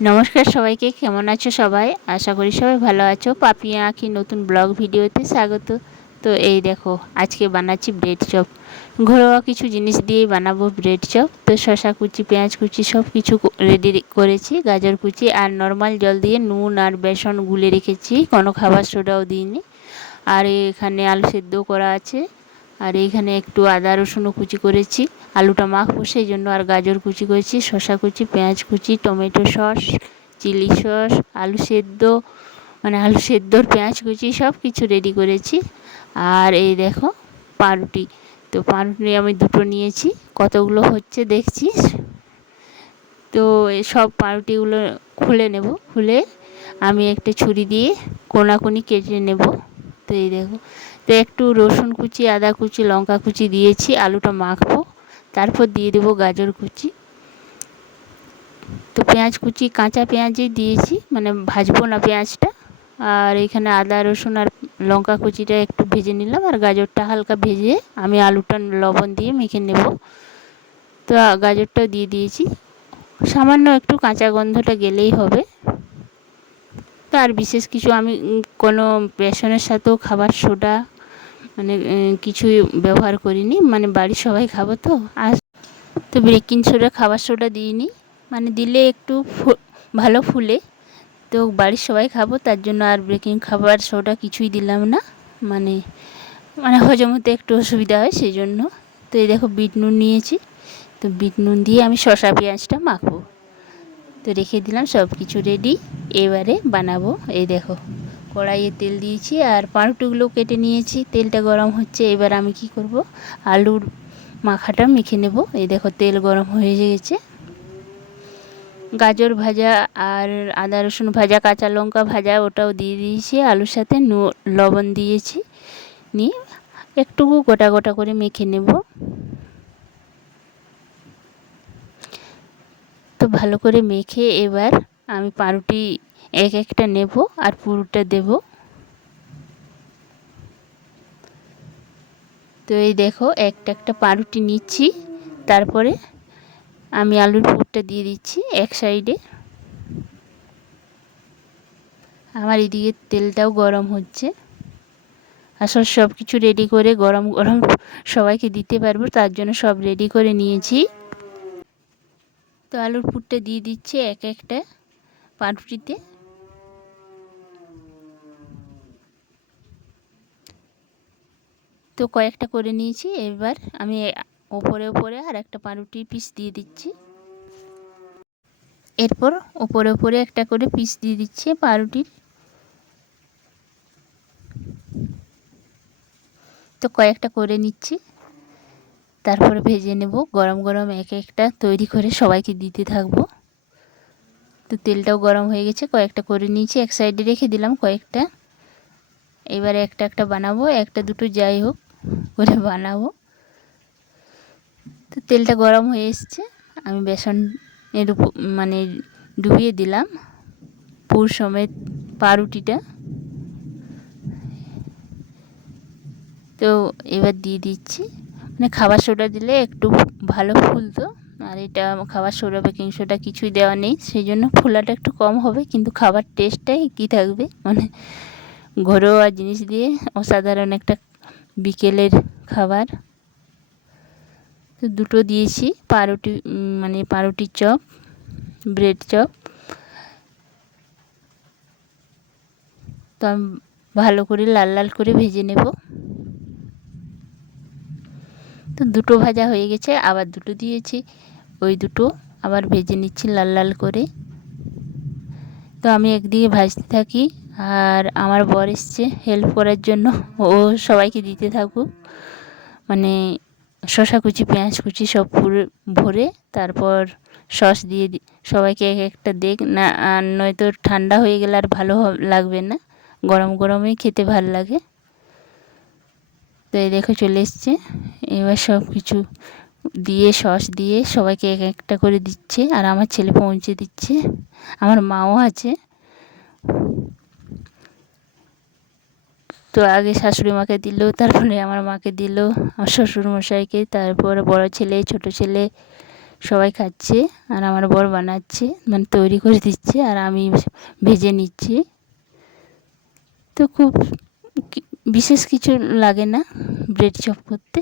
নমস্কার সবাইকে, কেমন আছো সবাই? আশা করি সবাই ভালো আছো। পাপিয়া আঁকি নতুন ব্লগ ভিডিওতে স্বাগত। তো এই দেখো, আজকে বানাচ্ছি ব্রেড চপ ঘরোয়া কিছু জিনিস দিয়েই বানাবো ব্রেড চপ তো শশা কুচি, পেঁয়াজ কুচি সব কিছু রেডি করেছি। গাজর কুচি আর নর্মাল জল দিয়ে নুন আর বেসন গুলে রেখেছি। কোনো খাবার সোডাও দিইনি। আর এখানে আলু সেদ্ধ করা আছে। আর এইখানে একটু আদা রসুনও কুচি করেছি, আলুটা মাখবো সেই জন্য আর গাজর কুচি করেছি, শসা কুচি, পেঁয়াজ কুচি, টমেটো সস, চিলি সস, আলু সেদ্ধ মানে আলু সেদ্ধর পেঁয়াজ কুচি সব কিছু রেডি করেছি। আর এই দেখো পাউরুটি, তো পাউরুটি আমি দুটো নিয়েছি, কতগুলো হচ্ছে দেখছিস? তো সব পাউরুটিগুলো খুলে নেব, খুলে আমি একটা ছুরি দিয়ে কোনাকুনি কেটে নেব, তো এই দেখো তো একটু রসুন কুচি, আদা কুচি, লঙ্কা কুচি দিয়েছি, আলুটা মাখবো। তারপর দিয়ে দেবো গাজর কুচি। তো পেঁয়াজ কুচি, কাঁচা পেঁয়াজই দিয়েছি মানে ভাজবো না পেঁয়াজটা। আর এখানে আদা, রসুন আর লঙ্কা কুচিটা একটু ভেজে নিলাম, আর গাজরটা হালকা ভেজে আমি আলুটা লবণ দিয়ে মেখে নেব। তো গাজরটা দিয়ে দিয়েছি। সামান্য একটু কাঁচা গন্ধটা গেলেই হবে। তো আর বিশেষ কিছু আমি কোনো বেসনের সাথেও খাবার, সোডা মানে কিছুই ব্যবহার করিনি। মানে বাড়ির সবাই খাব তো। আর তো বেকিং সোডা খাবার সোডা দিইনি। মানে দিলে একটু ভালো ফুলে। তো বাড়ির সবাই খাব, তার জন্য আর বেকিং খাবার সোডা কিছুই দিলাম না। মানে মানে হজম হতে একটু অসুবিধা হয় সেই জন্য তো এই দেখো বিট নুন নিয়েছি। তো বিট নুন দিয়ে আমি শসা পেঁয়াজটা মাখবো। তো রেখে দিলাম সব কিছু রেডি এবারে বানাবো। এই দেখো। কড়াইয়ে তেল দিয়েছি আর পাউরুটিগুলো কেটে নিয়েছি। তেলটা গরম হচ্ছে, এবার আমি কি করব? আলুর মাখাটা মেখে নেব। এই দেখো, তেল গরম হয়ে গেছে। গাজর ভাজা আর আদা রসুন ভাজা, কাঁচা লঙ্কা ভাজা, ওটাও দিয়ে দিয়েছি। আলুর সাথে নু, লবণ দিয়েছি। নিয়ে একটুকু গোটা গোটা করে মেখে নেব। তো ভালো করে মেখে এবার আমি পাউরুটি এক একটা নেব আর পুরোটা দেব। তো এই দেখো, একটা একটা পাউরুটি নিচ্ছি, তারপরে আমি আলুর পুরটা দিয়ে দিচ্ছি এক সাইডে। আমার এদিকে তেলটাও গরম হচ্ছে। আসলে সব কিছু রেডি করে গরম গরম সবাইকে দিতে পারব, তার জন্য সব রেডি করে নিয়েছি। তো আলুর পুরটা দিয়ে দিচ্ছি এক একটা। পাউরুটিতে তো কয়েকটা করে নিয়েছি, এবার আমি ওপরে ওপরে আর একটা পাউরুটি পিস দিয়ে দিচ্ছি। এরপর ওপরে ওপরে একটা করে পিস দিয়ে দিচ্ছি পাউরুটির তো কয়েকটা করে নিচ্ছি। তারপরে ভেজে নেব, গরম গরম এক একটা তৈরি করে সবাইকে দিতে থাকব। তো তেলটাও গরম হয়ে গেছে, কয়েকটা করে নিয়েছি, এক সাইডে রেখে দিলাম কয়েকটা। এবারে একটা একটা বানাবো, একটা দুটো যাই হোক করে বানাবো। তো তেলটা গরম হয়ে এসছে, আমি বেসন এর মানে ডুবিয়ে দিলাম, পুর সমেত পাউরুটিটা তো এবার দিয়ে দিচ্ছি মানে খাবার সোডা দিলে একটু ভালো ফুলতো। আর এটা খাবার সোডা বেকিং সোডা কিছুই দেওয়া নেই সেই জন্য ফোলাটা একটু কম হবে, কিন্তু খাবার টেস্টটাই কী থাকবে? মানে ঘরোয়া জিনিস দিয়ে অসাধারণ একটা বিকেলের খাবার। তো দুটো দিয়েছি, পাউরুটি মানে পাউরুটির চপ ব্রেড চপ। তো আমি ভালো করে লাল লাল করে ভেজে নেব। তো দুটো ভাজা হয়ে গেছে, আবার দুটো দিয়েছি। ওই দুটো আবার ভেজে নিচ্ছি লাল লাল করে। তো আমি একদিকে ভাজতে থাকি, আর আমার বর এসছে হেল্প করার জন্য। ও সবাইকে দিতে থাকুক। মানে শশা কুচি, পেঁয়াজ কুচি সব পুরো, ভরে তারপর সস দিয়ে সবাইকে এক একটা দেখ। না, আর নয়তো ঠান্ডা হয়ে গেলে আর ভালো লাগবে না। গরম গরমেই খেতে ভালো লাগে। তো এই দেখো চলে এসছে। এবার সব কিছু দিয়ে, সস দিয়ে সবাইকে এক একটা করে দিচ্ছে আর আমার ছেলে পৌঁছে দিচ্ছে। আমার মাও আছে। তো আগে শাশুড়ি মাকে দিল, তারপরে আমার মাকে দিল, আমার শ্বশুর মশাইকে, তারপরে বড় ছেলে, ছোট ছেলে সবাই খাচ্ছে আর আমার বর বানাচ্ছে মানে তৈরি করে দিচ্ছে আর আমি ভেজে নিচ্ছি। তো খুব বিশেষ কিছু লাগে না ব্রেড চপ করতে।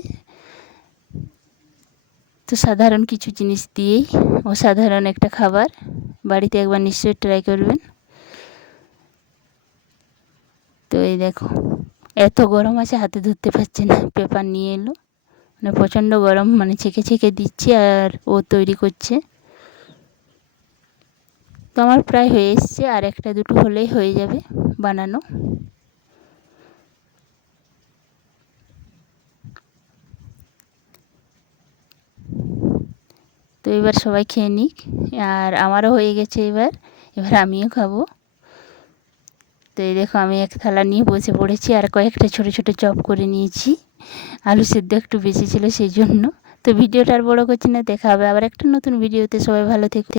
তো সাধারণ কিছু জিনিস দিয়েই, অসাধারণ একটা খাবার। বাড়িতে একবার নিশ্চয়ই ট্রাই করবেন। তো এই দেখো, এত গরম আছে, হাতে ধরতে পারছে না, পেপার নিয়ে এলো। মানে প্রচণ্ড গরম মানে ছেঁকে ছেঁকে দিচ্ছে আর ও তৈরি করছে। তো আমার প্রায় হয়ে এসছে, আর একটা দুটো হলেই হয়ে যাবে বানানো। তো এবার সবাই খেয়ে নিক। আর আমারও হয়ে গেছে এবার। এবার আমিও খাব। তো এই দেখো আমি এক থালা নিয়ে বসে পড়েছি আর কয়েকটা ছোট ছোট চপ করে নিয়েছি। আলু সেদ্ধ একটু বেশি ছিল সেই জন্য। তো ভিডিওটা আর বড়ো করছি না, দেখা হবে আবার একটা নতুন ভিডিওতে। সবাই ভালো থেকো।